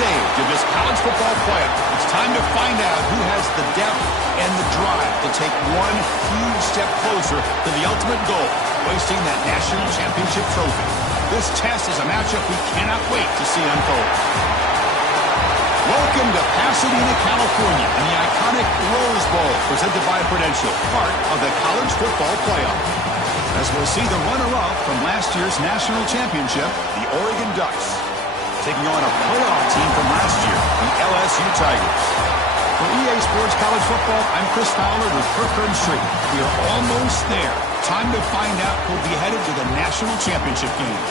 stage of this college football playoff. It's time to find out who has the depth and the drive to take one huge step closer to the ultimate goal, hoisting that national championship trophy. This test is a matchup we cannot wait to see unfold. Welcome to Pasadena, California, and the iconic Rose Bowl presented by Prudential, part of the college football playoff. As we'll see the runner-up from last year's national championship, the Oregon Ducks, taking on a playoff team from last year, the LSU Tigers. For EA Sports College Football, I'm Chris Fowler with Kirkland Street. We are almost there. Time to find out who'll be headed to the national championship game.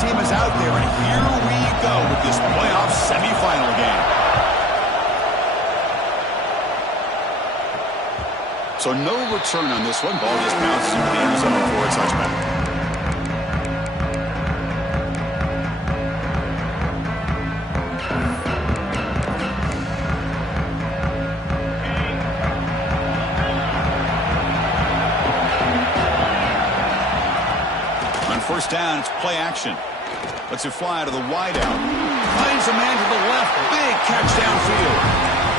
Team is out there, and here we go with this playoff semifinal game. So no return on this one. Ball just bounces into the end zone for a touchback. First down, it's play action. Lets it fly to the wide out. Finds a man to the left. Big catch downfield.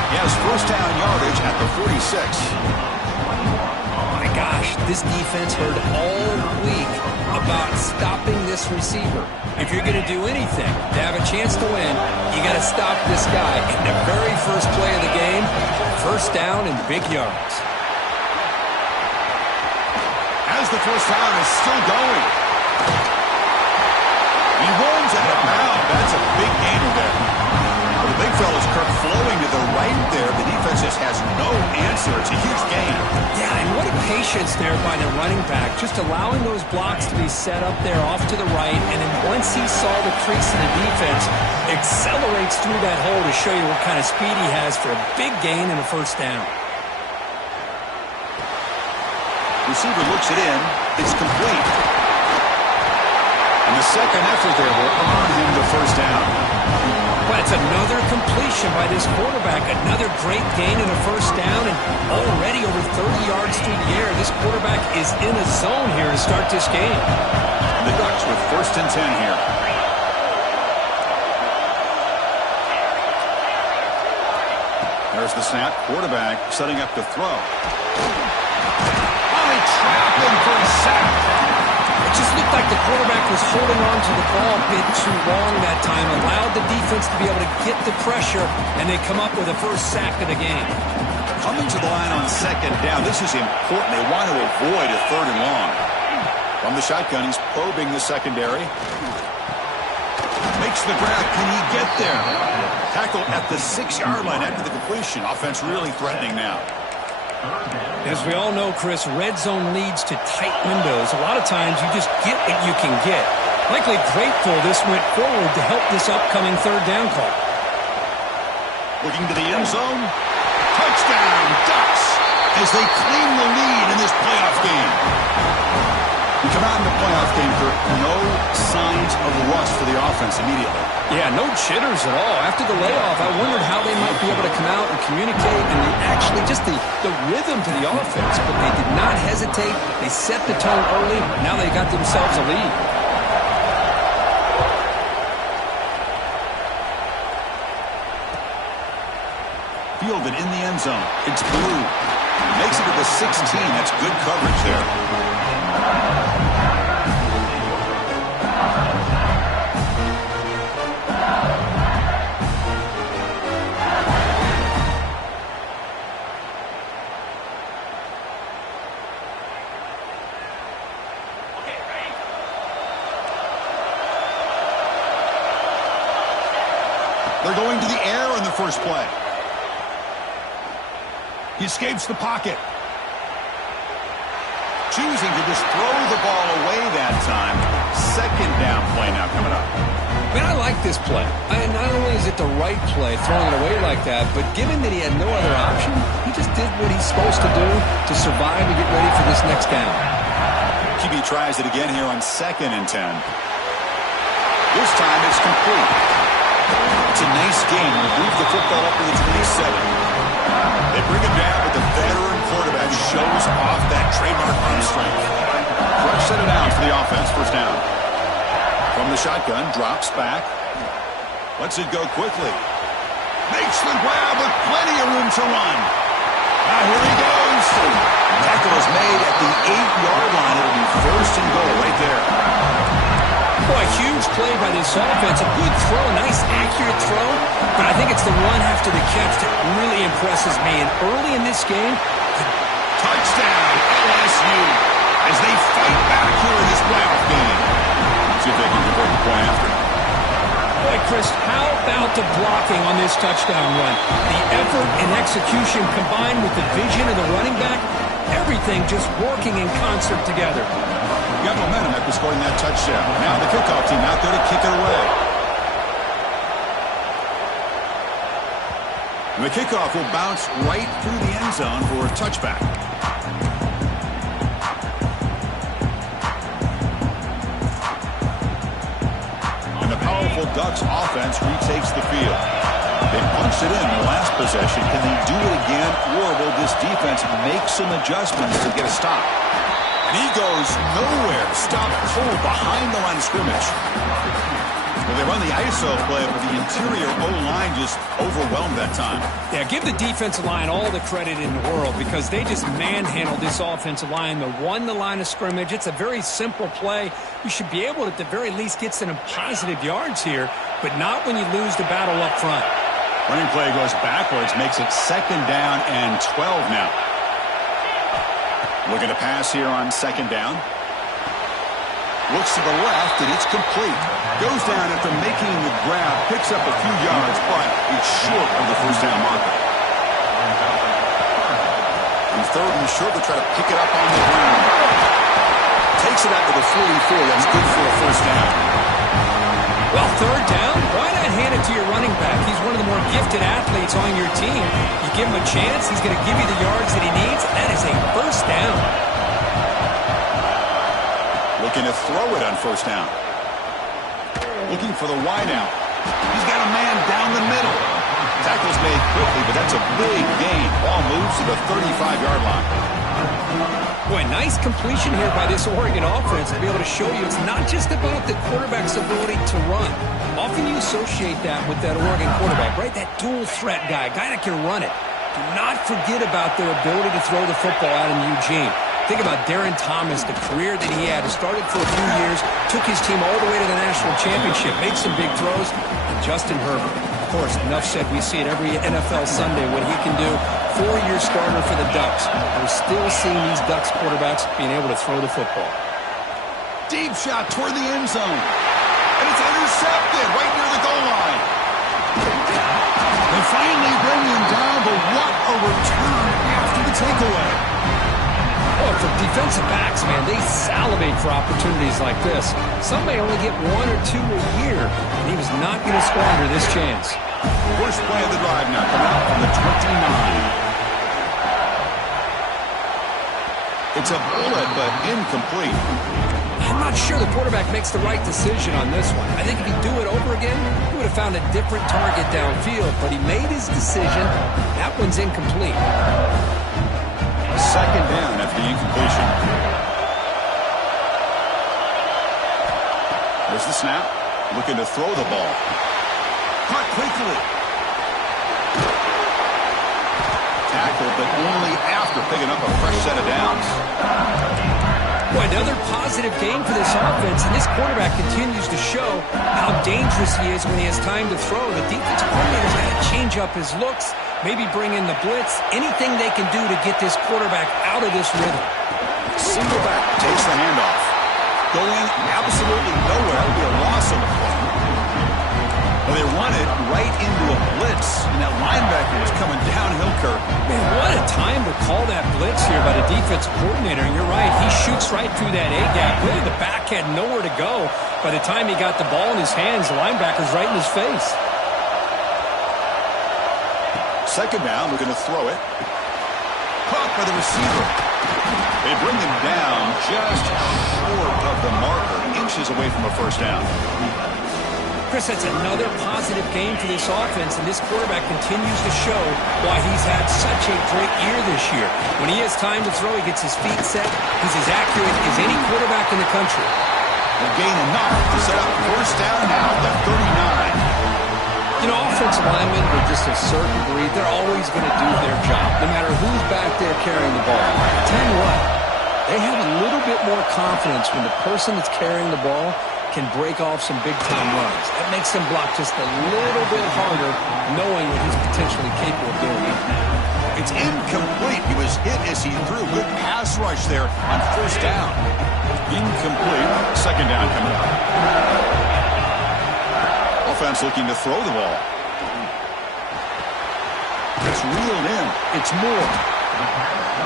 He has first down yardage at the 46. Oh my gosh, this defense heard all week about stopping this receiver. If you're going to do anything to have a chance to win, you got to stop this guy. In the very first play of the game, first down and big yards. As the first down is still going. He rolls out of bounds. That's a big gainer there. Well, the big fella's Kirk flowing to the right there. The defense just has no answer. It's a huge gain. Yeah, and what a patience there by the running back. Just allowing those blocks to be set up there off to the right. And then once he saw the crease in the defense, accelerates through that hole to show you what kind of speed he has for a big gain and a first down. Receiver looks it in. It's complete. And the second effort there will earn him the first down. Well, it's another completion by this quarterback. Another great gain in a first down, and already over 30 yards through the air. This quarterback is in a zone here to start this game. The Ducks with first and 10 here. There's the snap. Quarterback setting up to throw. Oh, he trapped him for a sack. It just looked like the quarterback was holding on to the ball a bit too long that time, allowed the defense to be able to get the pressure, and they come up with a first sack of the game. Coming to the line on second down, this is important. They want to avoid a third and long. From the shotgun, he's probing the secondary. Makes the grab. Can he get there? Tackle at the 6-yard line after the completion. Offense really threatening now. As we all know, Chris, red zone leads to tight windows. A lot of times you just get what you can get. Likely grateful this went forward to help this upcoming third down call. Looking to the end zone. Touchdown, Ducks, as they claim the lead in this playoff game. We come out in the playoff game, Kirk. No signs of rust for the offense immediately. Yeah, no jitters at all. After the layoff, I wondered how they might be able to come out and communicate and actually just the rhythm to the offense. But they did not hesitate. They set the tone early. Now they got themselves a lead. Fielded in the end zone. It's Blue. Makes it to the 16. That's good coverage there. They're going to the air in the first play. He escapes the pocket. Choosing to just throw the ball away that time. Second down play now coming up. Man, I like this play. Not only is it the right play, throwing it away like that, but given that he had no other option, he just did what he's supposed to do to survive and get ready for this next down. QB tries it again here on 2nd and 10. This time it's complete. It's a nice game. Move the football up to the 27. They bring him down, but the veteran quarterback shows off that trademark arm strength. Fresh set of downs for the offense. First down. From the shotgun, drops back. Lets it go quickly. Makes the grab with plenty of room to run. Now here he goes. Tackle is made at the 8-yard line. It'll be 1st and goal right there. Boy, a huge play by this offense. A good throw, a nice accurate throw. But I think it's the run after the catch that really impresses me. And early in this game, touchdown LSU as they fight back here in this playoff game. See if they can convert the point after. Boy, Chris, how about the blocking on this touchdown run? The effort and execution combined with the vision of the running back, everything just working in concert together. Got momentum after scoring that touchdown. Now the kickoff team out there to kick it away. And the kickoff will bounce right through the end zone for a touchback. And the powerful Ducks offense retakes the field. They punched it in the last possession. Can they do it again, or will this defense make some adjustments to get a stop? And he goes nowhere. Stop cold behind the line of scrimmage. Well, they run the ISO play, but the interior O-line just overwhelmed that time. Yeah, give the defensive line all the credit in the world because they just manhandled this offensive line. They won the line of scrimmage. It's a very simple play. You should be able to, at the very least, get some positive yards here, but not when you lose the battle up front. Running play goes backwards, makes it 2nd down and 12 now. Looking to pass here on 2nd down. Looks to the left, and it's complete. Goes down after making the grab, picks up a few yards, but it's short of the 1st down marker. And 3rd and short, they try to pick it up on the ground. Takes it out to the 44. That's good for a 1st down. Well, 3rd down, why not hand it to your running back? He's one of the more gifted athletes on your team. You give him a chance, he's going to give you the yards that he needs. That is a 1st down. Looking to throw it on 1st down. Looking for the wide out. He's got a man down the middle. Tackle's made quickly, but that's a big gain. Ball moves to the 35-yard line. Boy, nice completion here by this Oregon offense to be able to show you it's not just about the quarterback's ability to run. Often you associate that with that Oregon quarterback, right? That dual threat guy that can run it. Do not forget about their ability to throw the football out in Eugene. Think about Darren Thomas, the career that he had. He started for a few years, took his team all the way to the national championship, made some big throws. And Justin Herbert, of course, enough said. We see it every NFL Sunday what he can do. 4-year starter for the Ducks. We're still seeing these Ducks quarterbacks being able to throw the football. Deep shot toward the end zone. And it's intercepted right near the goal line. They finally bring him down, but what a return after the takeaway. Oh, for defensive backs, man, they salivate for opportunities like this. Some may only get 1 or 2 a year, and he was not going to squander this chance. First play of the drive now, coming out from the 29. It's a bullet, but incomplete. I'm not sure the quarterback makes the right decision on this one. I think if he'd do it over again, he would have found a different target downfield, but he made his decision. That one's incomplete. 2nd down after the incompletion. There's the snap. Looking to throw the ball. Caught quickly. Tackled, but only after picking up a fresh set of downs. Boy, another positive game for this offense, and this quarterback continues to show how dangerous he is when he has time to throw. The defensive coordinator's got to change up his looks, maybe bring in the blitz, anything they can do to get this quarterback out of this rhythm. Single back takes the handoff. Going absolutely nowhere. It'll be a loss of the play. Well, they run it right into a blitz, and that linebacker was coming downhill, Kirk. Man, what a time to call that blitz here by the defensive coordinator. And you're right, he shoots right through that A-gap. Really, the back had nowhere to go. By the time he got the ball in his hands, the linebacker's right in his face. 2nd down, we're going to throw it. Caught by the receiver. They bring him down just short of the marker, inches away from a first down. Chris, that's another positive game for this offense, and this quarterback continues to show why he's had such a great year this year. When he has time to throw, he gets his feet set. He's as accurate as any quarterback in the country. They'll gain enough to set up first down now at the 39. You know, offensive linemen are just a certain breed. They're always going to do their job, no matter who's back there carrying the ball. Tell you what, they have a little bit more confidence when the person that's carrying the ball can break off some big-time runs. That makes them block just a little bit harder, knowing what he's potentially capable of doing. It's incomplete. He was hit as he threw. Good pass rush there on first down. Incomplete. Second down coming up. Offense looking to throw the ball. It's reeled in. It's Moore.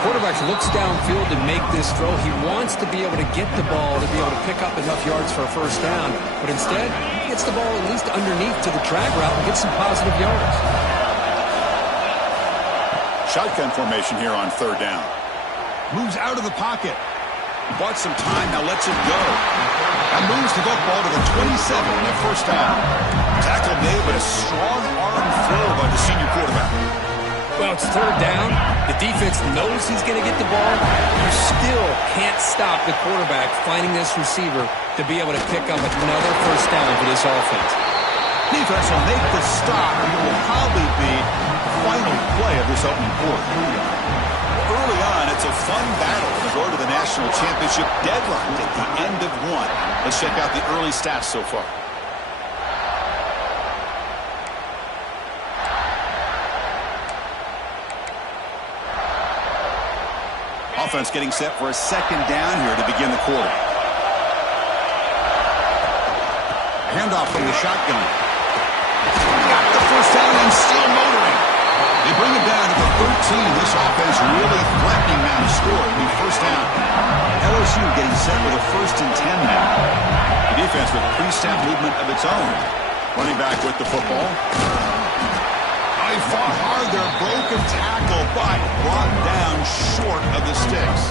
Quarterback looks downfield to make this throw. He wants to be able to get the ball to be able to pick up enough yards for a first down, but instead, he gets the ball at least underneath to the drag route and gets some positive yards. Shotgun formation here on third down. Moves out of the pocket. Bought some time, now lets it go. And moves the football to the 27 on the first down. Tackle made, but a strong arm throw by the senior quarterback. Well, it's third down. The defense knows he's going to get the ball. You still can't stop the quarterback finding this receiver to be able to pick up another first down for this offense. Defense will make the stop, and it will probably be the final play of this opening quarter. Early on, it's a fun battle to go to the national championship deadline at the end of one. Let's check out the early stats so far. Offense getting set for a second down here to begin the quarter. Handoff from the shotgun. Got the first down and still motoring. They bring it down to the 13. This offense really threatening now to score. It'll be first down. LSU getting set with a 1st and 10 now. The defense with pre-snap movement of its own. Running back with the football. He fought hard there, broken tackle, but brought down short of the sticks.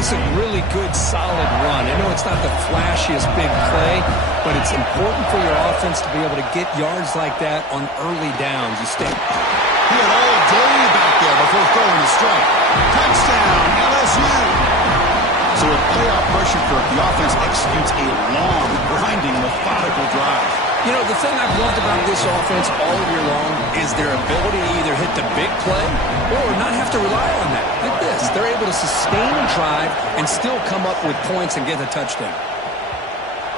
It's a really good, solid run. I know it's not the flashiest big play, but it's important for your offense to be able to get yards like that on early downs. You stay. He had all day back there before throwing the strike. Touchdown, LSU. So with playoff pressure for the offense executes a long, grinding, methodical drive. You know, the thing I've loved about this offense all year long is their ability to either hit the big play or not have to rely on that. Like this, they're able to sustain a drive and still come up with points and get a touchdown.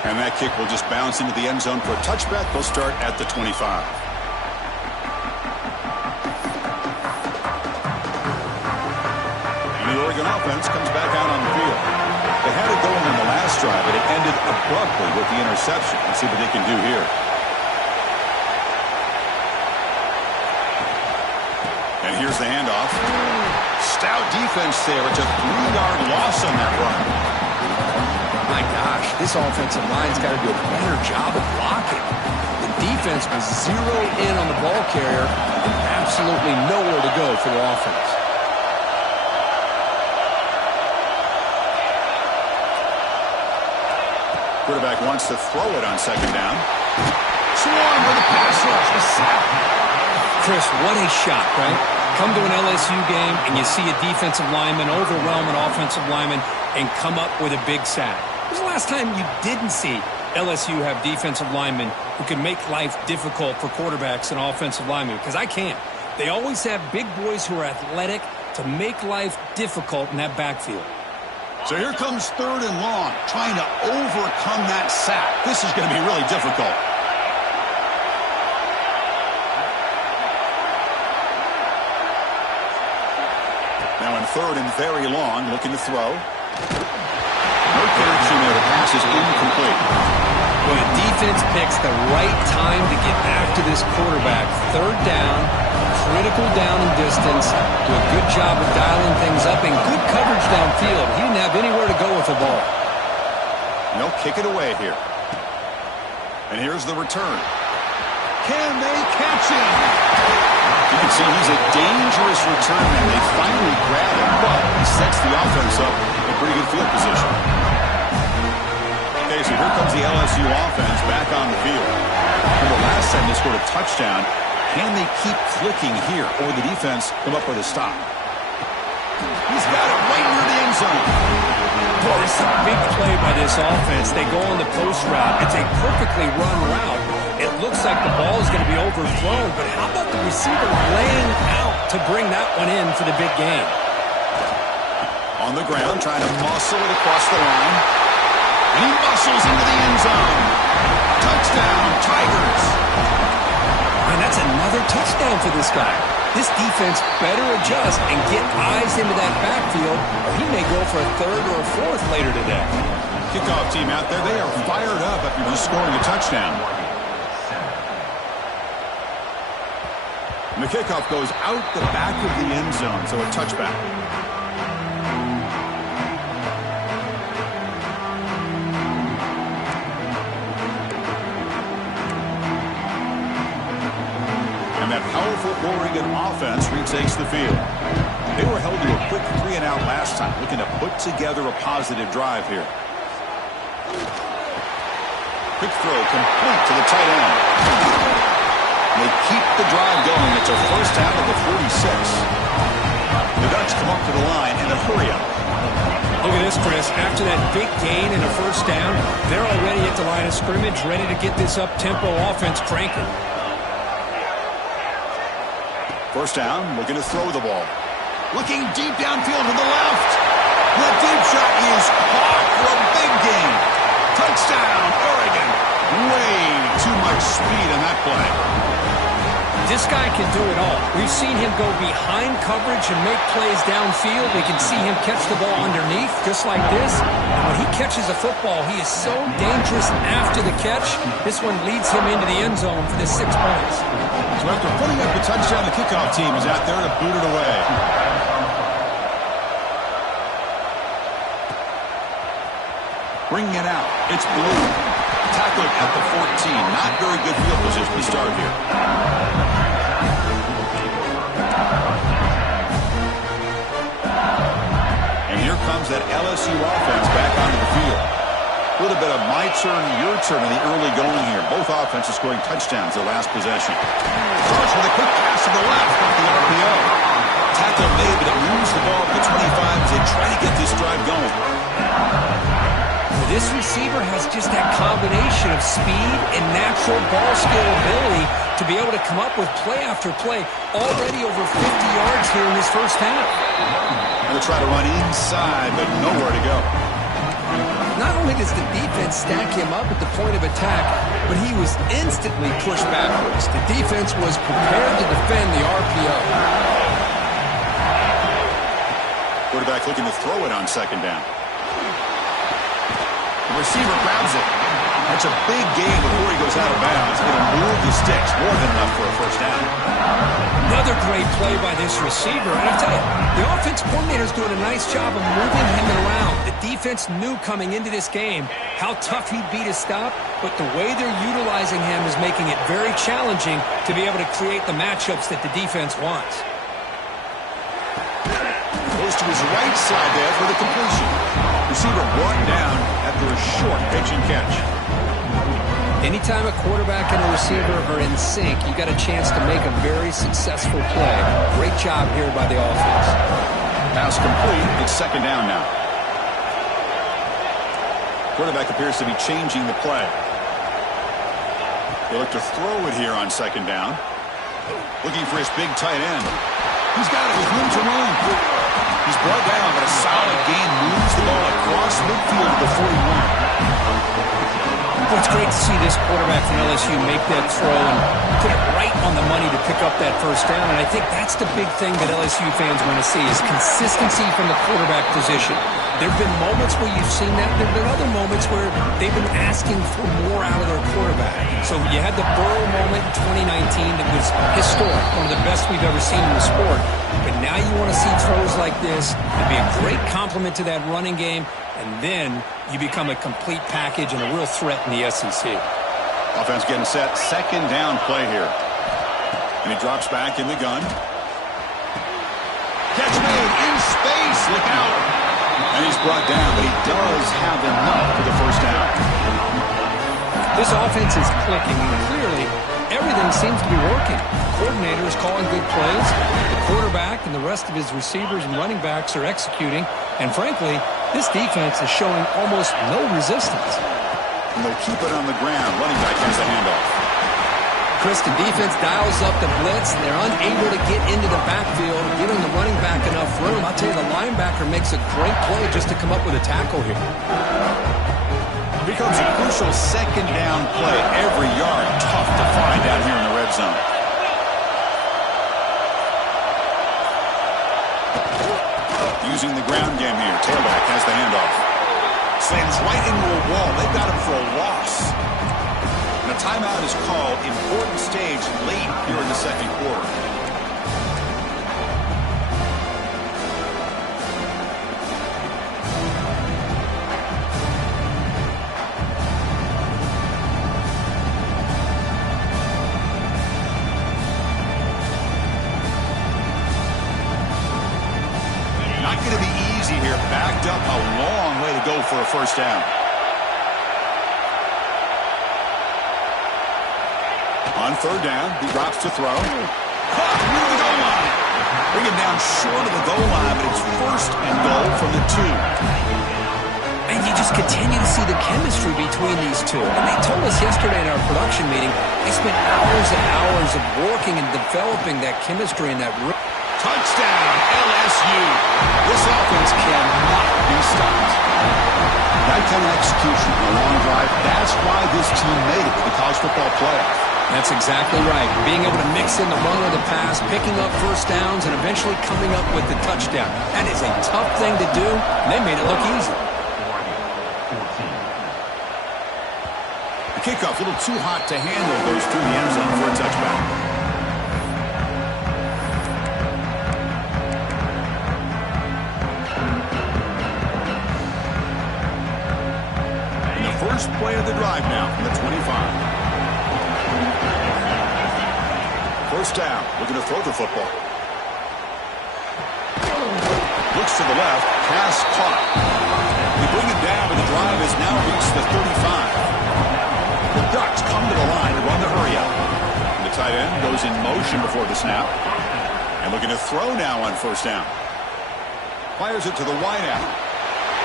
And that kick will just bounce into the end zone for a touchback. They'll start at the 25. And the Oregon offense comes back out on the field. They had it going on the last drive, but it ended abruptly with the interception. Let's see what they can do here. And here's the handoff. Stout defense there. It's a 3-yard loss on that run. My gosh, this offensive line's got to do a better job of blocking. The defense was zeroed in on the ball carrier and absolutely nowhere to go for the offense. Quarterback wants to throw it on second down. Swarm with a pass rush. The sack. Chris, what a shot, right? Come to an LSU game and you see a defensive lineman overwhelm an offensive lineman and come up with a big sack. When was the last time you didn't see LSU have defensive linemen who can make life difficult for quarterbacks and offensive linemen? Because I can't. They always have big boys who are athletic to make life difficult in that backfield. So here comes third and long, trying to overcome that sack. This is going to be really difficult. Now in third and very long, looking to throw. No connection there. The pass is incomplete. When a defense picks the right time to get after this quarterback, third down, critical down and distance, do a good job of dialing things up, and good coverage downfield. He didn't have anywhere to go with the ball. And they'll kick it away here. And here's the return. Can they catch him? You can see he's a dangerous return man. They finally grab him, but he sets the offense up in pretty good field position. Okay, so here comes the LSU offense back on the field. Remember, last time they scored a touchdown. Can they keep clicking here, or the defense come up with a stop? He's got it right near the end zone. Boy, this is a big play by this offense. They go on the post route. It's a perfectly run route. It looks like the ball is going to be overthrown, but how about the receiver laying out to bring that one in for the big gain? On the ground, trying to muscle it across the line. And he muscles into the end zone. Touchdown, Tigers. And that's another touchdown for this guy. This defense better adjust and get eyes into that backfield, or he may go for a third or a fourth later today. Kickoff team out there, they are fired up after just scoring a touchdown. And the kickoff goes out the back of the end zone, so a touchback. And that powerful Oregon offense retakes the field. They were held to a quick 3-and-out last time, looking to put together a positive drive here. Quick throw complete to the tight end. They keep the drive going. It's a first down at the 46. The Ducks come up to the line in a hurry-up. Look at this, Chris. After that big gain and a first down, they're already at the line of scrimmage, ready to get this up-tempo offense cranking. First down, looking to throw the ball. Looking deep downfield to the left. The deep shot is caught for a big gain. Touchdown, Oregon. Way too much speed in that play. This guy can do it all. We've seen him go behind coverage and make plays downfield. We can see him catch the ball underneath, just like this. And when he catches a football, he is so dangerous after the catch. This one leads him into the end zone for the 6 points. So after putting up the touchdown, the kickoff team is out there to boot it away. Bringing it out. It's Blue. Tackled at the 14. Not very good field position to start here. And here comes that LSU offense back onto the field. A little bit of my turn, your turn in the early going here. Both offenses scoring touchdowns their last possession. Throws with a quick pass to the left off the RPO. Tackle made, but it moves the ball to the 25 as they try to get this drive going. This receiver has just that combination of speed and natural ball skill ability to be able to come up with play after play, already over 50 yards here in this first half. They'll try to run inside, but nowhere to go. Not only does the defense stack him up at the point of attack, but he was instantly pushed backwards. The defense was prepared to defend the RPO. Quarterback looking to throw it on second down. The receiver grabs it. That's a big gain before he goes out of bounds. It'll move the sticks, more than enough for a first down. Another great play by this receiver. And I tell you, the offense coordinator is doing a nice job of moving him around. The defense knew coming into this game how tough he'd be to stop, but the way they're utilizing him is making it very challenging to be able to create the matchups that the defense wants. Goes to his right side there for the completion. Receiver brought down after a short pitch and catch. Anytime a quarterback and a receiver are in sync, you got a chance to make a very successful play. Great job here by the offense. Pass complete. It's second down now. Quarterback appears to be changing the play. They look to throw it here on second down. Looking for his big tight end. He's got it with room to run. He's brought down, but a solid gain moves the ball across midfield to the 41. Well, it's great to see this quarterback from LSU make that throw and put it right on the money to pick up that first down. And I think that's the big thing that LSU fans want to see is consistency from the quarterback position. There have been moments where you've seen that. There have been other moments where they've been asking for more out of their quarterback. So you had the Burrow moment in 2019 that was historic, one of the best we've ever seen in the sport. But now you want to see throws like this. It'd be a great compliment to that running game. And then you become a complete package and a real threat in the SEC. Offense getting set. Second down play here. And he drops back in the gun. Catch made in space. Look out. And he's brought down, but he does have enough for the first down. This offense is clicking, and clearly everything seems to be working. Coordinator is calling good plays. The quarterback and the rest of his receivers and running backs are executing. And frankly, this defense is showing almost no resistance. And they'll keep it on the ground. Running back has the handoff. Chris, the defense dials up the blitz, and they're unable to get into the backfield, giving the running back enough room. I'll tell you, the linebacker makes a great play just to come up with a tackle here. Becomes a crucial second down play. Every yard tough to find down here in the red zone. Using the ground game here. Tailback has the handoff. Slams right into a wall. They've got him for a loss. And a timeout is called. Important stage late here in the second quarter. Not going to be easy here. Backed up a long way to go for a first down. On third down, he drops to throw. Caught near the goal line. Bring him down short of the goal line, but it's first and goal from the 2. And you just continue to see the chemistry between these two. And they told us yesterday in our production meeting, they spent hours and hours of working and developing that chemistry and that touchdown, LSU. This offense cannot be stopped. That kind of execution on a long drive, that's why this team made it to the college football playoff. That's exactly right. Being able to mix in the run or the pass, picking up first downs, and eventually coming up with the touchdown. That is a tough thing to do, and they made it look easy. The kickoff, a little too hot to handle, goes through the end zone for a touchback. And the first play of the drive now from the 25. First down, looking to throw the football. Looks to the left, pass caught. They bring it down, but the drive has now reached the 35. The Ducks come to the line to run the hurry up. The tight end goes in motion before the snap. And looking to throw now on first down. Fires it to the wideout.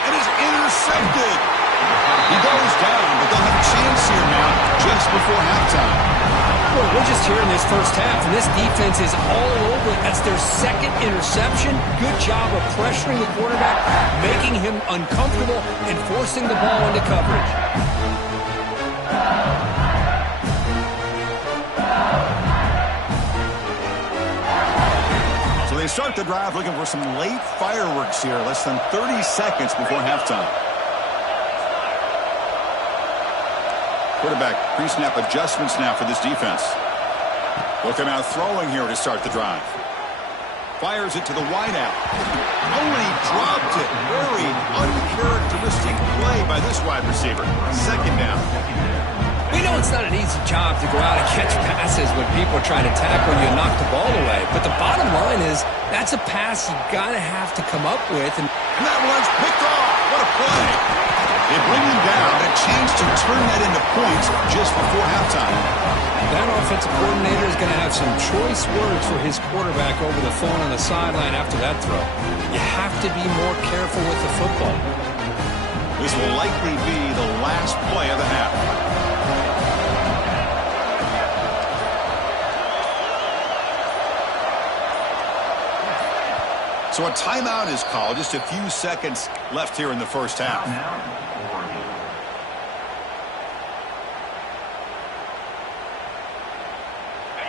And is intercepted. He goes down, but they'll have a chance here now just before halftime. Well, we're just here in this first half, and this defense is all over it. That's their second interception. Good job of pressuring the quarterback, making him uncomfortable, and forcing the ball into coverage. So they start the drive looking for some late fireworks here, less than 30 seconds before halftime. Quarterback pre-snap adjustments now for this defense. Looking out throwing here to start the drive. Fires it to the wideout. Oh, and he dropped it. Very uncharacteristic play by this wide receiver. Second down. We know it's not an easy job to go out and catch passes when people are trying to tackle you and knock the ball away. But the bottom line is that's a pass you got to have to come up with. And that one's picked off. What a play. They bring him down, but a chance to turn that into points just before halftime. That offensive coordinator is going to have some choice words for his quarterback over the phone on the sideline after that throw. You have to be more careful with the football. This will likely be the last play of the half. So a timeout is called. Just a few seconds left here in the first half.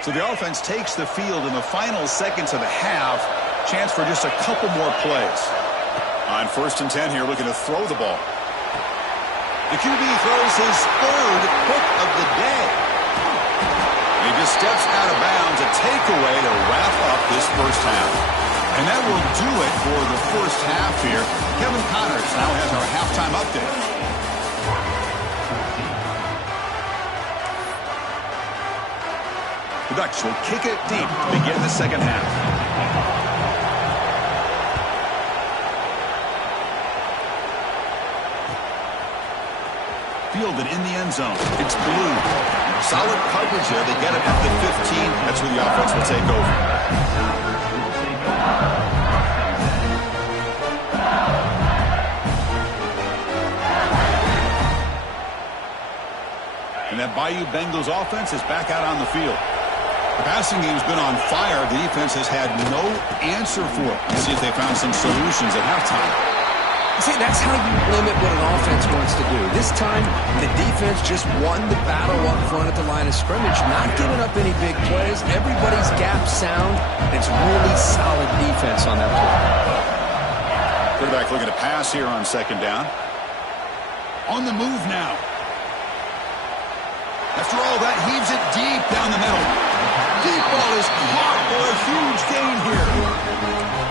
So the offense takes the field in the final seconds of the half. Chance for just a couple more plays. On 1st and 10 here, looking to throw the ball. The QB throws his third pick of the day. He just steps out of bounds, a takeaway to wrap up this first half. And that will do it for the first half here. Kevin Connors now has our halftime update. The Ducks will kick it deep to begin the second half. Fielded in the end zone. It's Blue. Solid coverage there. They get it at the 15. That's where the offense will take over. And that Bayou Bengals offense is back out on the field. The passing game's been on fire. The defense has had no answer for it. Let's see if they found some solutions at halftime. See, that's how you limit what an offense wants to do. This time, the defense just won the battle up front at the line of scrimmage, not giving up any big plays. Everybody's gap sound. It's really solid defense on that play. Quarterback looking to pass here on second down. On the move now. After all that, heaves it deep down the middle. Deep ball is caught for a huge gain here.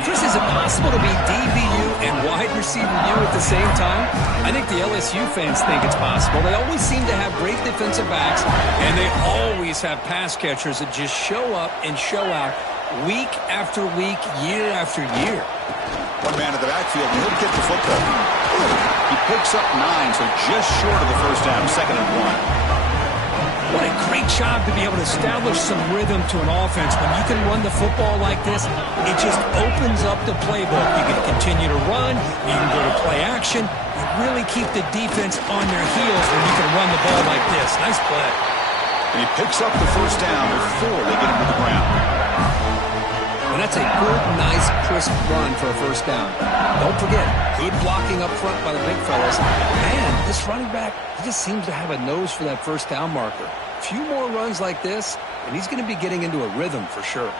Chris, is it possible to be DBU and wide receiver U at the same time? I think the LSU fans think it's possible. They always seem to have great defensive backs, and they always have pass catchers that just show up and show out week after week, year after year. One man at the backfield, and he'll get the football. He picks up 9, so just short of the first down, 2nd and 1. What a great job to be able to establish some rhythm to an offense. When you can run the football like this, it just opens up the playbook. You can continue to run. You can go to play action. You really keep the defense on their heels when you can run the ball like this. Nice play. And he picks up the first down before they get him to the ground. And that's a good, nice, crisp run for a first down. Don't forget, good blocking up front by the big fellas. Man, this running back, he just seems to have a nose for that first down marker. A few more runs like this, and he's going to be getting into a rhythm for sure.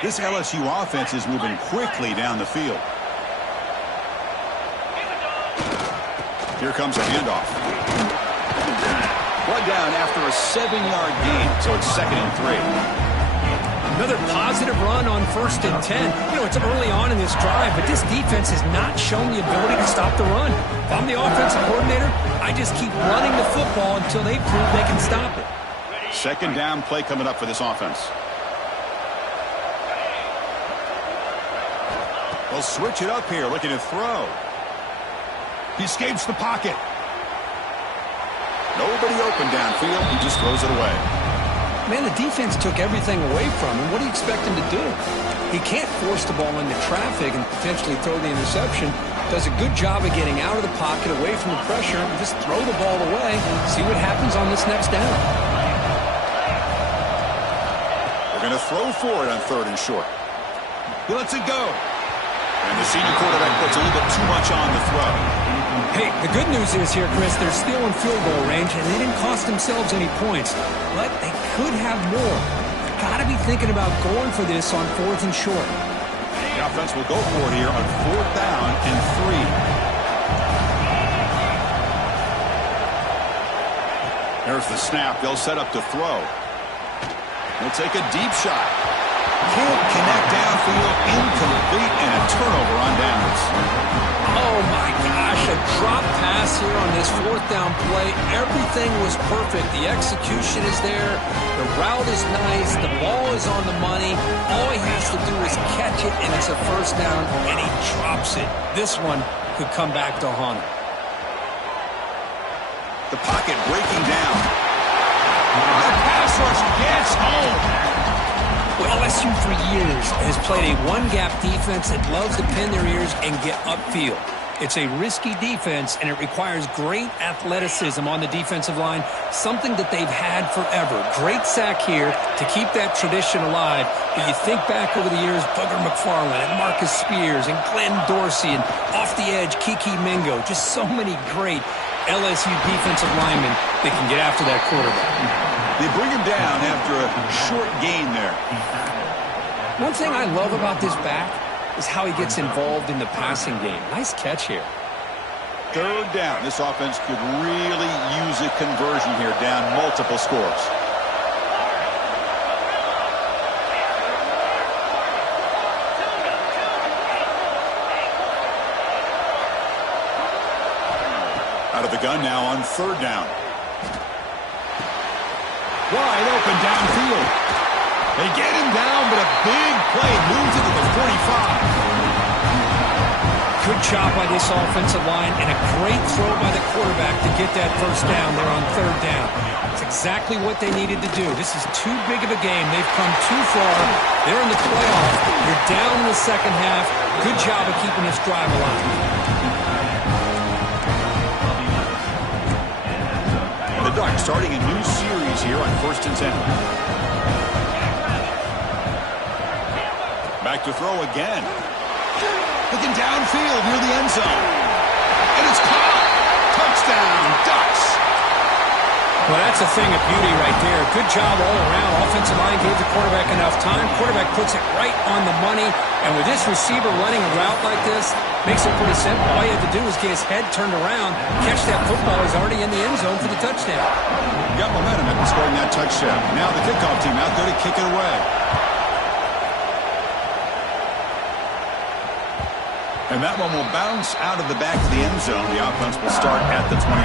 This LSU offense is moving quickly down the field. Here comes a handoff. Brought down after a 7-yard gain, so it's 2nd and 3. Another positive run on 1st and 10. You know, it's early on in this drive, but this defense has not shown the ability to stop the run. If I'm the offensive coordinator, I just keep running the football until they prove they can stop it. 2nd down play coming up for this offense. They'll switch it up here, looking to throw. He escapes the pocket. Nobody open downfield. He just throws it away. Man, the defense took everything away from him. What do you expect him to do? He can't force the ball into traffic and potentially throw the interception. Does a good job of getting out of the pocket, away from the pressure, and just throw the ball away. See what happens on this next down. They're going to throw for it on 3rd and short. He lets it go. And the senior quarterback puts a little bit too much on the throw. Hey, the good news is here, Chris, they're still in field goal range, and they didn't cost themselves any points. But they could have more. Got to be thinking about going for this on 4th and short. The offense will go for it here on 4th down and 3. There's the snap. They'll set up to throw. They'll take a deep shot. Can't connect downfield, incomplete, and a turnover on downs. Oh, my gosh, a drop pass here on this 4th down play. Everything was perfect. The execution is there. The route is nice. The ball is on the money. All he has to do is catch it, and it's a first down, and he drops it. This one could come back to haunt him. The pocket breaking down. The pass rush gets home. Well, LSU for years has played a one-gap defense that loves to pin their ears and get upfield. It's a risky defense, and it requires great athleticism on the defensive line, something that they've had forever. Great sack here to keep that tradition alive. But you think back over the years, Booger McFarland and Marcus Spears and Glenn Dorsey and off the edge, Kiki Mingo. Just so many great LSU defensive linemen that can get after that quarterback. They bring him down after a short gain there. One thing I love about this back is how he gets involved in the passing game. Nice catch here. 3rd down. This offense could really use a conversion here, down multiple scores. Out of the gun now on 3rd down. Wide open downfield. They get him down, but a big play moves it to the 45. Good job by this offensive line and a great throw by the quarterback to get that first down there on third down. It's exactly what they needed to do. This is too big of a game. They've come too far. They're in the playoff. You're down in the second half. Good job of keeping this drive alive. The Ducks starting a new series here on 1st and 10. Back to throw again. Looking downfield near the end zone. And it's caught. Touchdown, Ducks. Well, that's a thing of beauty right there. Good job all around. Offensive line gave the quarterback enough time. Quarterback puts it right on the money. And with this receiver running a route like this, makes it pretty simple. All you have to do is get his head turned around, catch that football. He's already in the end zone for the touchdown. Got momentum after scoring that touchdown. Now the kickoff team out there to kick it away. And that one will bounce out of the back of the end zone. The offense will start at the 25.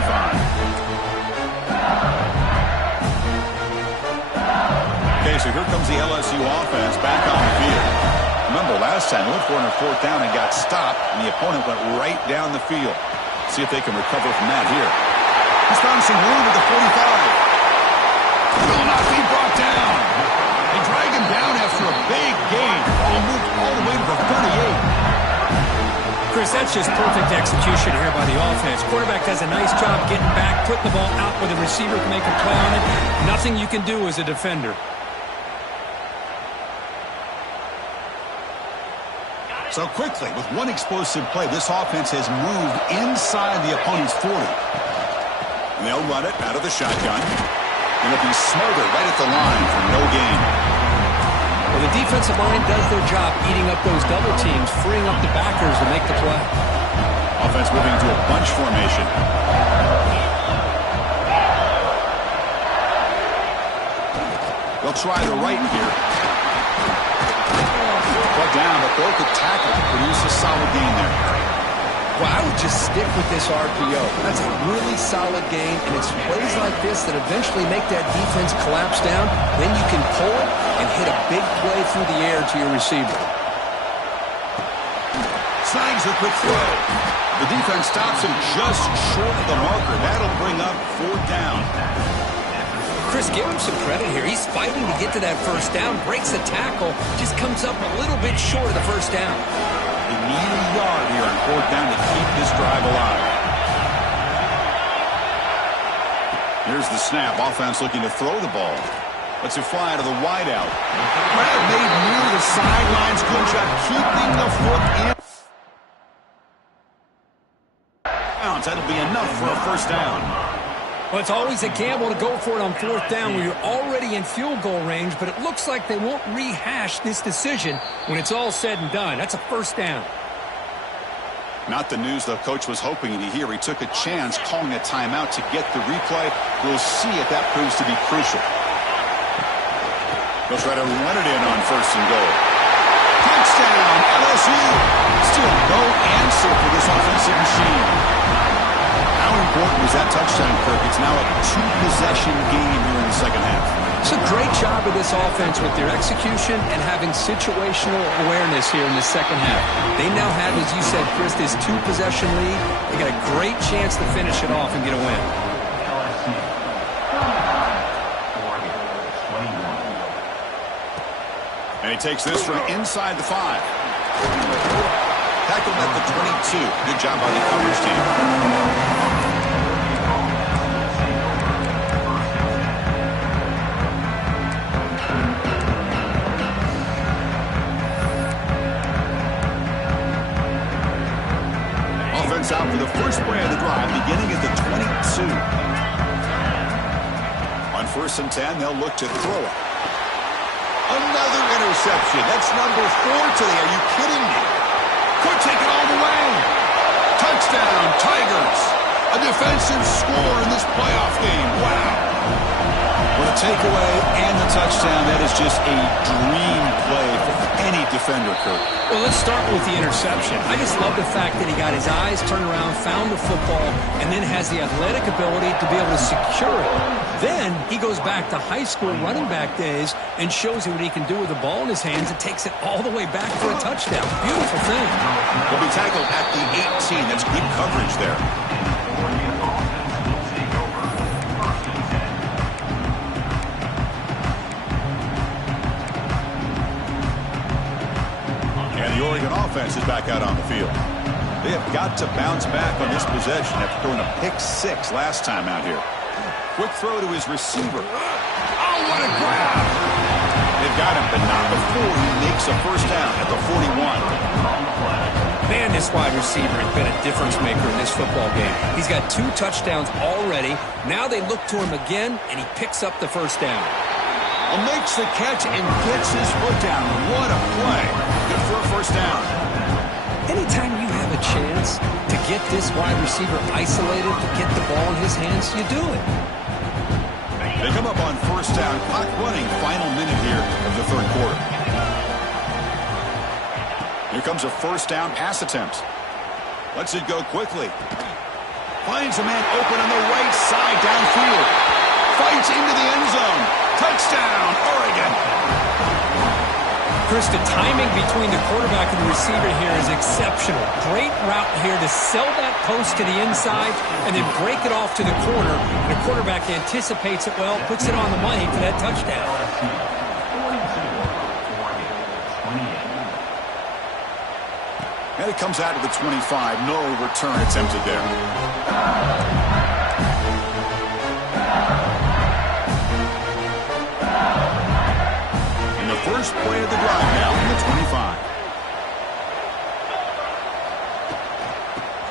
Okay, so here comes the LSU offense back on the field. Remember, last time, they went for it on 4th down and got stopped, and the opponent went right down the field. See if they can recover from that here. He's found some room at the 45. Will not be brought down. They drag him down after a big gain. He moved all the way to the 38. Chris, that's just perfect execution here by the offense. Quarterback does a nice job getting back, putting the ball out where the receiver can make a play on it. Nothing you can do as a defender. So quickly, with one explosive play, this offense has moved inside the opponent's 40. And they'll run it out of the shotgun. And it'll be smothered right at the line for no gain. Well, the defensive line does their job eating up those double teams, freeing up the backers to make the play. Offense moving into a bunch formation. They'll try the right here. Brought down, but broke the tackle to produce a solid gain there. Well, I would just stick with this RPO. That's a really solid game, and it's plays like this that eventually make that defense collapse down. Then you can pull it and hit a big play through the air to your receiver. Snags a quick throw. The defense stops him just short of the marker. That'll bring up 4th down. Chris, give him some credit here. He's fighting to get to that first down, breaks the tackle, just comes up a little bit short of the first down. They need a yard here on 4th down to keep this drive alive. Here's the snap. Offense looking to throw the ball. Lets it fly to the wideout. Grab made near the sidelines. Good job keeping the foot in. That'll be enough for a first down. Well, it's always a gamble to go for it on 4th down when you're already in field goal range, but it looks like they won't rehash this decision when it's all said and done. That's a first down. Not the news the coach was hoping to hear. He took a chance calling a timeout to get the replay. We'll see if that proves to be crucial. They'll try to run it in on 1st and goal. Touchdown, LSU. Still no answer for this offensive machine. How important was that touchdown, Kirk? It's now a 2-possession game here in the second half. It's a great job of this offense with their execution and having situational awareness here in the second half. They now have, as you said, Chris, this 2-possession lead. They got a great chance to finish it off and get a win. And he takes this from inside the 5. Tackled at the 22. Good job by the coverage team. Out for the first play of the drive, beginning at the 22. On 1st and 10, they'll look to throw it. Another interception. That's number 4 today. Are you kidding me? Could take it all the way. Touchdown, Tigers. A defensive score in this playoff game. Wow. With a takeaway and the touchdown, that is just a dream play for any defender, Kurt. Well, let's start with the interception. I just love the fact that he got his eyes turned around, found the football, and then has the athletic ability to be able to secure it. Then he goes back to high school running back days and shows you what he can do with the ball in his hands and takes it all the way back for a touchdown. Beautiful thing. Will be tackled at the 18. That's good coverage there. And the Oregon offense is back out on the field. They have got to bounce back on this possession after throwing a pick-6 last time out here. Quick throw to his receiver. Oh, what a grab! They've got him, but not before he makes a first down at the 41. Man, this wide receiver has been a difference maker in this football game. He's got 2 touchdowns already. Now they look to him again, and he picks up the first down. Makes the catch and gets his foot down. What a play. Good for a first down. Anytime you have a chance to get this wide receiver isolated, to get the ball in his hands, you do it. They come up on first down. Clock running. Final minute here of the third quarter. Here comes a first down pass attempt. Lets it go quickly. Finds a man open on the right side downfield. Fights into the end zone. Touchdown, Oregon. Chris, the timing between the quarterback and the receiver here is exceptional. Great route here to sell that post to the inside and then break it off to the corner. The quarterback anticipates it well, puts it on the money for that touchdown. And it comes out to the 25. No return attempted there. First play of the drive now in the 25.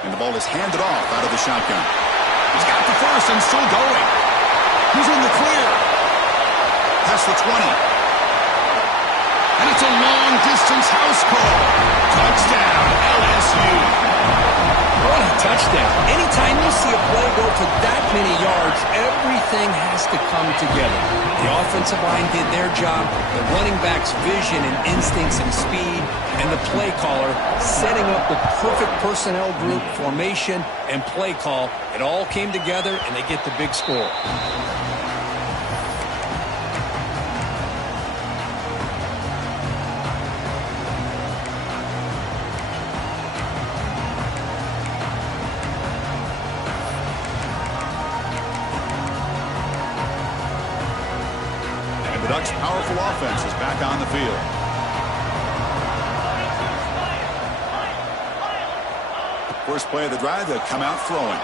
And the ball is handed off out of the shotgun. He's got the first and still going. He's in the clear. Past the 20. And it's a long-distance house call. Touchdown, LSU. What a touchdown. Anytime you see a play go for that many yards, everything has to come together. The offensive line did their job, the running back's vision and instincts and speed, and the play caller setting up the perfect personnel group, formation, and play call. It all came together, and they get the big score. Ducks' powerful offense is back on the field. First play of the drive, they'll come out throwing.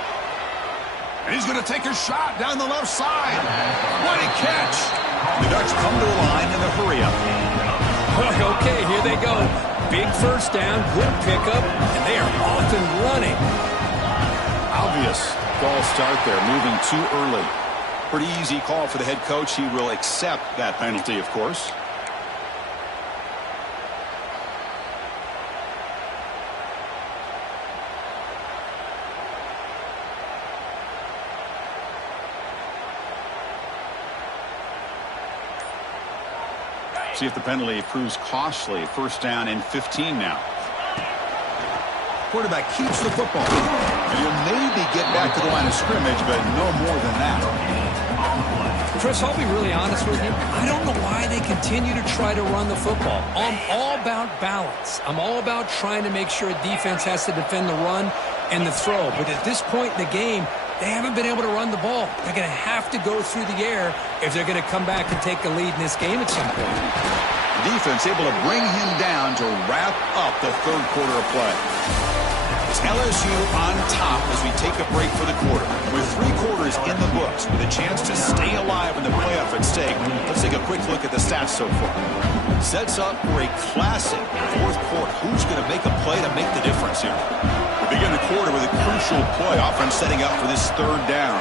And he's going to take a shot down the left side. What a catch! The Ducks come to a line in a hurry-up. Okay, here they go. Big first down, good pickup, and they are off and running. Obvious false start there, moving too early. Pretty easy call for the head coach. He will accept that penalty, of course. See if the penalty proves costly. First down and 15 now. Quarterback keeps the football. And he'll maybe get back to the line of scrimmage, but no more than that. Chris, I'll be really honest with you. I don't know why they continue to try to run the football. I'm all about balance. I'm all about trying to make sure a defense has to defend the run and the throw. But at this point in the game, they haven't been able to run the ball. They're going to have to go through the air if they're going to come back and take the lead in this game at some point. Defense able to bring him down to wrap up the third quarter of play. It's LSU on top as we take a break for the quarter. With 3 quarters in the books, with a chance to stay alive in the playoff at stake, let's take a quick look at the stats so far. Sets up for a classic fourth quarter. Who's going to make a play to make the difference here? We begin the quarter with a crucial play. Offense setting up for this third down.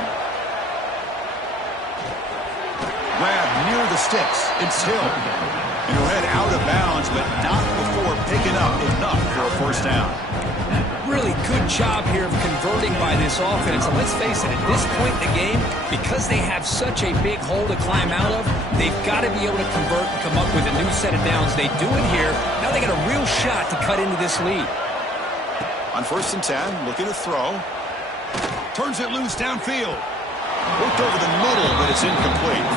Grab near the sticks. It's Hill. And he'll head out of bounds, but not before picking up enough for a first down. Really really good job here of converting by this offense. And let's face it, at this point in the game, because they have such a big hole to climb out of, they've got to be able to convert and come up with a new set of downs. They do it here. Now they got a real shot to cut into this lead. On 1st and 10, looking to throw. Turns it loose downfield. Worked over the middle, but it's incomplete.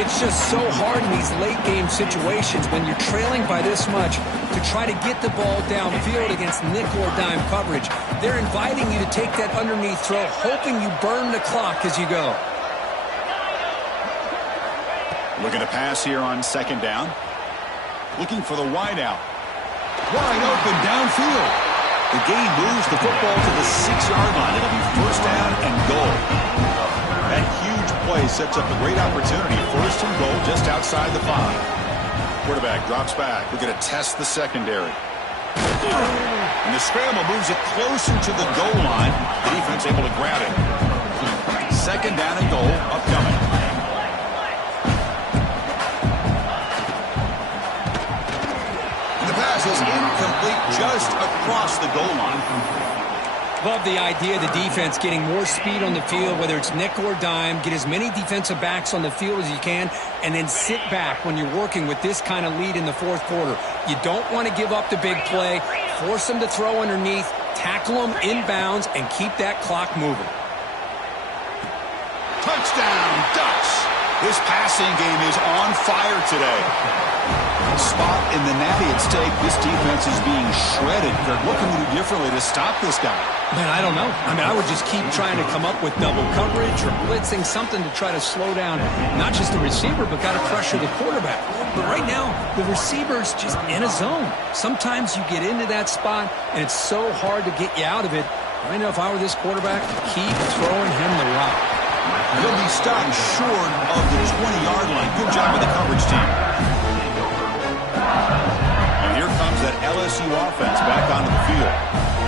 It's just so hard in these late-game situations when you're trailing by this much to try to get the ball downfield against nickel or dime coverage. They're inviting you to take that underneath throw, hoping you burn the clock as you go. Looking to pass here on 2nd down. Looking for the wide out. Wide open downfield. The game moves the football to the 6-yard line. It'll be 1st down and goal. That huge play sets up a great opportunity. 1st and goal just outside the 5. Quarterback drops back. We're going to test the secondary. And the scramble moves it closer to the goal line. The defense able to grab it. 2nd down and goal upcoming. And the pass is incomplete just across the goal line. Love the idea of the defense getting more speed on the field, whether it's nickel or dime. Get as many defensive backs on the field as you can, and then sit back when you're working with this kind of lead in the 4th quarter. You don't want to give up the big play. Force them to throw underneath, tackle them inbounds, and keep that clock moving. Touchdown, Ducks! This passing game is on fire today. Spot in the natty at stake. This defense is being shredded. What can we do differently to stop this guy? Man, I don't know. I mean, I would just keep trying to come up with double coverage or blitzing, something to try to slow down not just the receiver, but got to pressure the quarterback. But right now, the receiver's just in a zone. Sometimes you get into that spot, and it's so hard to get you out of it. I know if I were this quarterback, keep throwing him the rock. He'll be stopped short of the 20-yard line. Good job with the coverage team. And here comes that LSU offense back onto the field.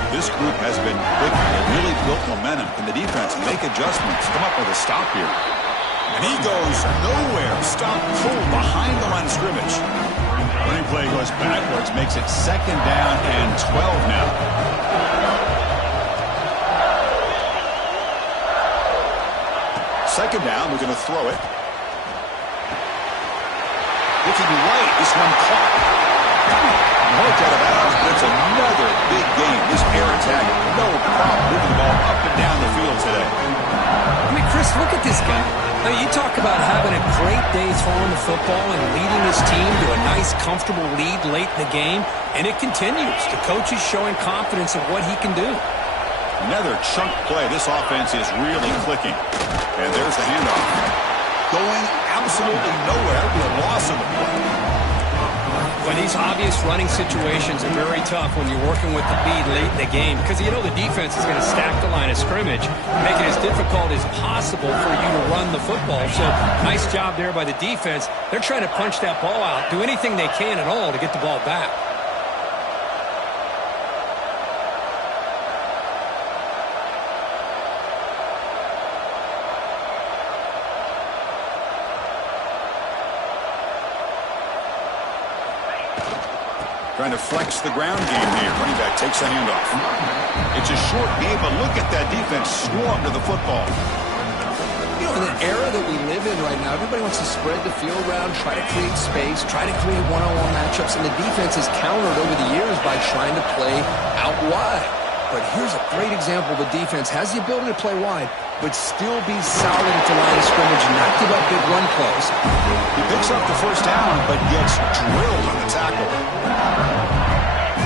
This group has been clicking. It really built momentum. Can the defense make adjustments? Come up with a stop here. And he goes nowhere. Stop pulled behind the line of scrimmage. Running play goes backwards. Makes it 2nd down and 12 now. Second down, we're going to throw it. Looking right, this one caught. Marked out of bounds, but it's another big game. This air attack, no problem moving the ball up and down the field today. I mean, Chris, look at this guy. Now, you talk about having a great day throwing the football and leading his team to a nice, comfortable lead late in the game, and it continues. The coach is showing confidence of what he can do. Another chunk play. This offense is really clicking. And there's the handoff. Going absolutely nowhere. It'll be a loss of the play. Well, these obvious running situations are very tough when you're working with the lead late in the game because you know the defense is going to stack the line of scrimmage, make it as difficult as possible for you to run the football. So nice job there by the defense. They're trying to punch that ball out, do anything they can at all to get the ball back. Trying to flex the ground game here. Running back takes the handoff. It's a short game, but look at that defense swarm to the football. You know, in the era that we live in right now, everybody wants to spread the field around, try to create space, try to create one-on-one matchups, and the defense has countered over the years by trying to play out wide. But here's a great example. The defense has the ability to play wide, but still be solid at the line of scrimmage and not give up big run plays. He picks up the 1st down, but gets drilled on the tackle.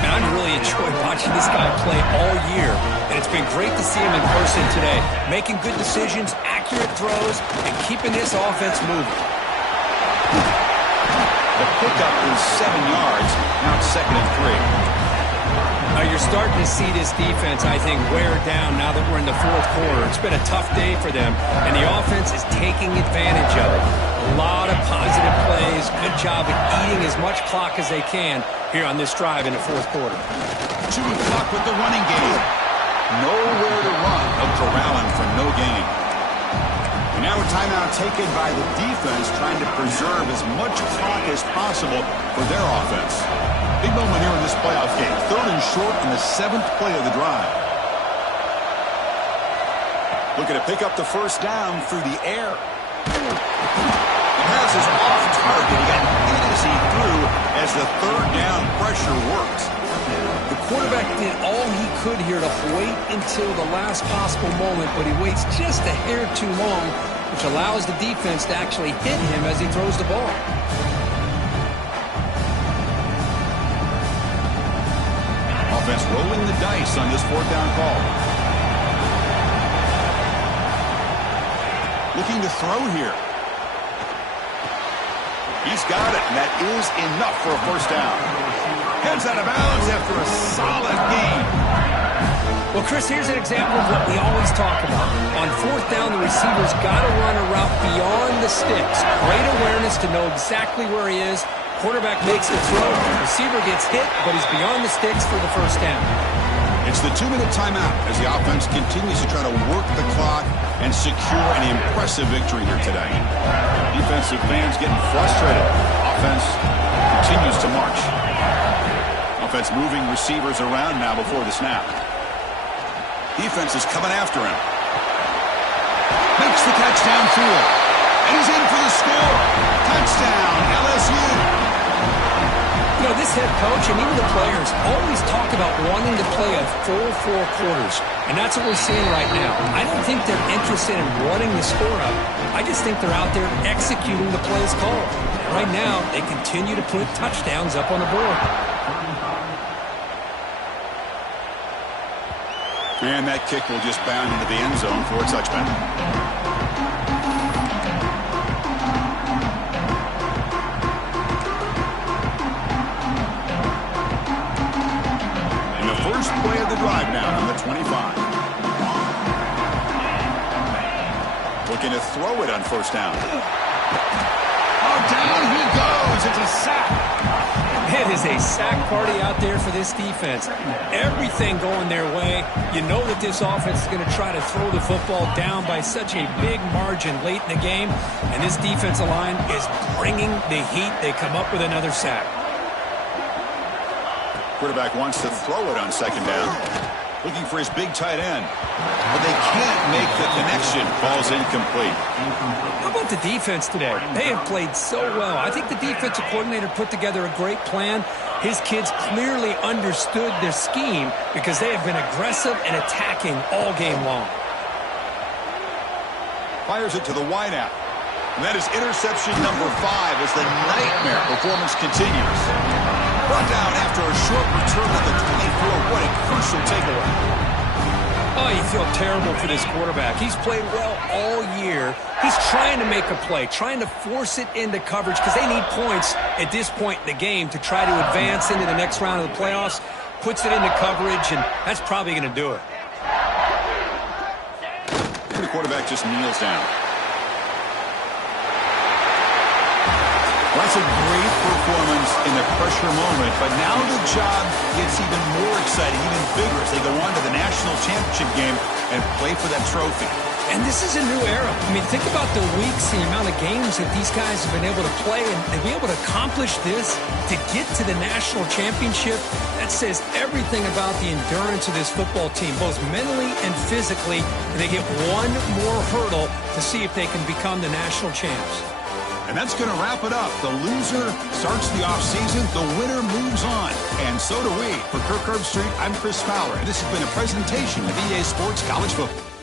And I've really enjoyed watching this guy play all year, and it's been great to see him in person today, making good decisions, accurate throws, and keeping this offense moving. The pickup is 7 yards. Now it's 2nd and 3. You're starting to see this defense, I think, wear down now that we're in the 4th quarter. It's been a tough day for them, and the offense is taking advantage of it. A lot of positive plays. Good job at eating as much clock as they can here on this drive in the 4th quarter. Chewing clock with the running game. Nowhere to run. No corralling for no gain. And now a timeout taken by the defense, trying to preserve as much clock as possible for their offense. Big moment here in this playoff game. 3rd and short on the 7th play of the drive. Looking to pick up the first down through the air. The pass is off target. He got hit as he threw as the third down pressure worked. The quarterback did all he could here to wait until the last possible moment, but he waits just a hair too long, which allows the defense to actually hit him as he throws the ball. Offense rolling the dice on this fourth down call. Looking to throw here. He's got it, and that is enough for a first down. Heads out of bounds after a solid gain. Well, Chris, here's an example of what we always talk about. On fourth down, the receiver's got to run a route beyond the sticks. Great awareness to know exactly where he is. Quarterback makes the throw. Receiver gets hit, but he's beyond the sticks for the first down. It's the 2-minute timeout as the offense continues to try to work the clock and secure an impressive victory here today. Defensive fans getting frustrated. Offense continues to march. Offense moving receivers around now before the snap. Defense is coming after him. Makes the catch downfield. And he's in for the score. Touchdown, LSU. You know, this head coach and even the players always talk about wanting to play a full 4 quarters. And that's what we're seeing right now. I don't think they're interested in running the score up. I just think they're out there executing the plays called. And right now, they continue to put touchdowns up on the board. And that kick will just bound into the end zone for a touchdown. Play of the drive now, number 25. Looking to throw it on first down. Oh, down he goes. It's a sack. It is a sack party out there for this defense. Everything going their way. You know that this offense is going to try to throw the football down by such a big margin late in the game. And this defensive line is bringing the heat. They come up with another sack. Quarterback wants to throw it on second down. Looking for his big tight end. But they can't make the connection. Ball's incomplete. How about the defense today? They have played so well. I think the defensive coordinator put together a great plan. His kids clearly understood their scheme because they have been aggressive and attacking all game long. Fires it to the wideout. And that is interception number 5 as the nightmare performance continues. Brought down after a short return at the 24. What a crucial takeaway. Oh, you feel terrible for this quarterback. He's played well all year. He's trying to make a play, trying to force it into coverage because they need points at this point in the game to try to advance into the next round of the playoffs. Puts it into coverage, and that's probably going to do it. The quarterback just kneels down. That's a great performance in the pressure moment, but now the job gets even more exciting, even bigger as they go on to the national championship game and play for that trophy. And this is a new era. I mean, think about the weeks, the amount of games that these guys have been able to play, and to be able to accomplish this, to get to the national championship, that says everything about the endurance of this football team, both mentally and physically, and they get one more hurdle to see if they can become the national champs. And that's going to wrap it up. The loser starts the offseason. The winner moves on. And so do we. For Kirk Herbstreit, I'm Chris Fowler. And this has been a presentation of EA Sports College Football.